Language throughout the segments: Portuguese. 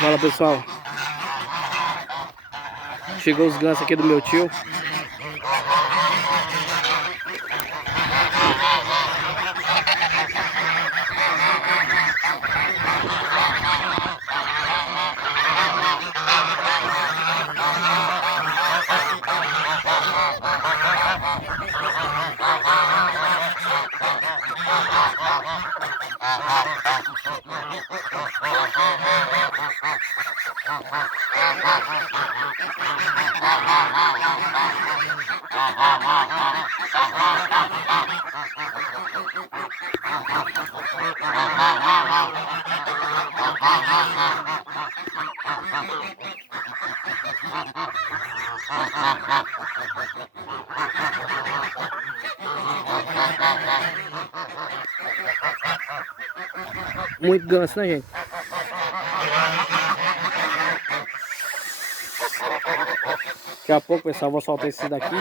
Fala pessoal, chegou os gansos aqui do meu tio. Muito ganso, né, gente? Daqui a pouco, pessoal, eu vou soltar esse daqui.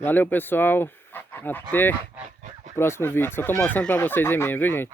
Valeu, pessoal. Até o próximo vídeo. Só tô mostrando pra vocês aí mesmo, viu, gente?